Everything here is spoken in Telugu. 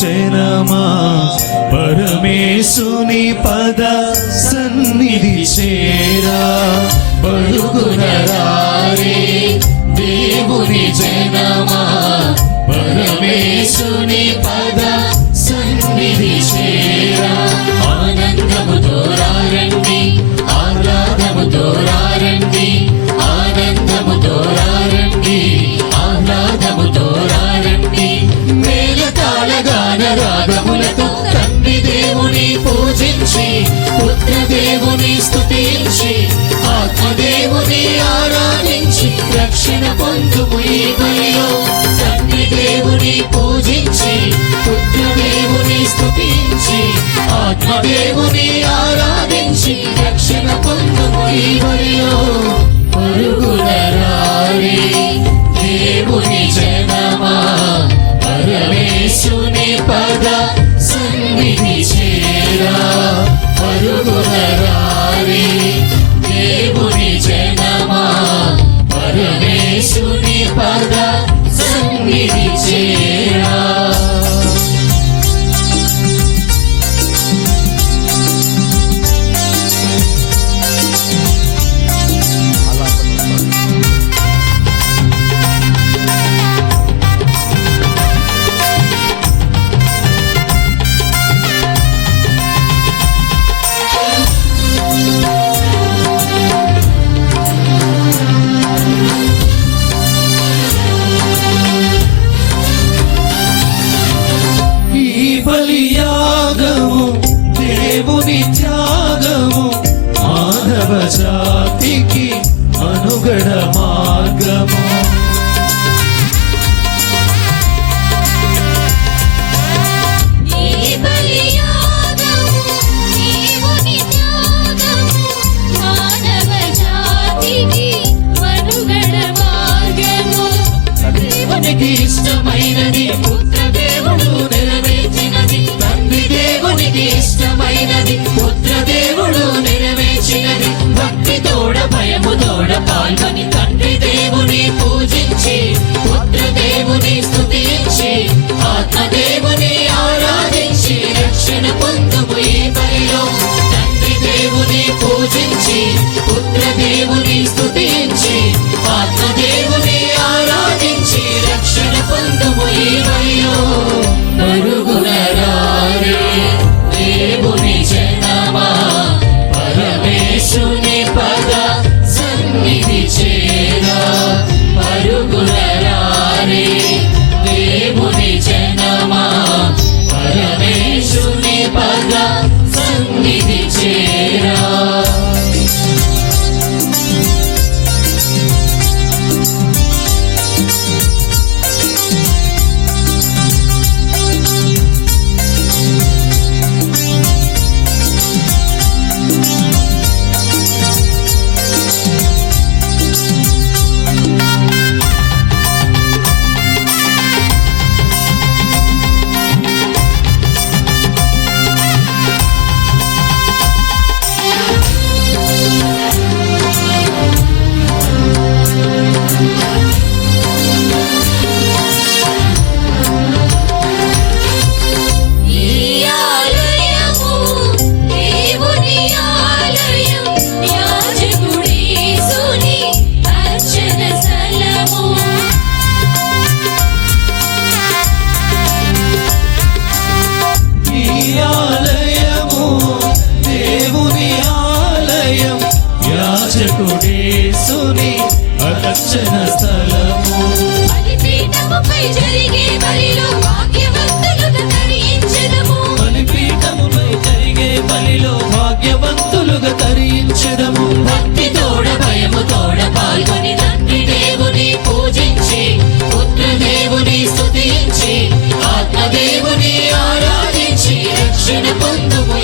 జనమా? పరమేశుని పద సన్నిధి చేరా. పరుగునరారే దేవుని జనమా? ఆత్మదేవుని ఆరాధించి రక్షణ పొందుము ఈ బలిలో పరుగుల రారి దేవుని జనమా. పరమేశుని పద సన్నిధి చేరా. పరుగుల రారి దేవునికి ఇష్టమైనది పుత్ర దేవుడు నెరవేర్చినది. తండ్రి దేవునికి ఇష్టమైనది పుత్ర దేవుడు నెరవేర్చినది. భక్తి తోడ భయము తోడ పాల్గొని తండ్రి దేవుని పూజించి పుత్ర దేవుని ఆత్మ దేవుని ఆరాధించి రక్షణ పొందుము ఈ తండ్రి దేవుని పూజించి యాచకుడేసుని అర్చన స్థలము. బలిపీఠముపై జరిగే బలిలో భాగ్యవంతులుగా తరించడము. భక్తి తోడ భయము తోడ పాల్గొని తండ్రి దేవుని పూజించి పుత్ర దేవుని స్తుతించి ఆత్మ దేవుని ఆరాధించి రక్షణ పొందుము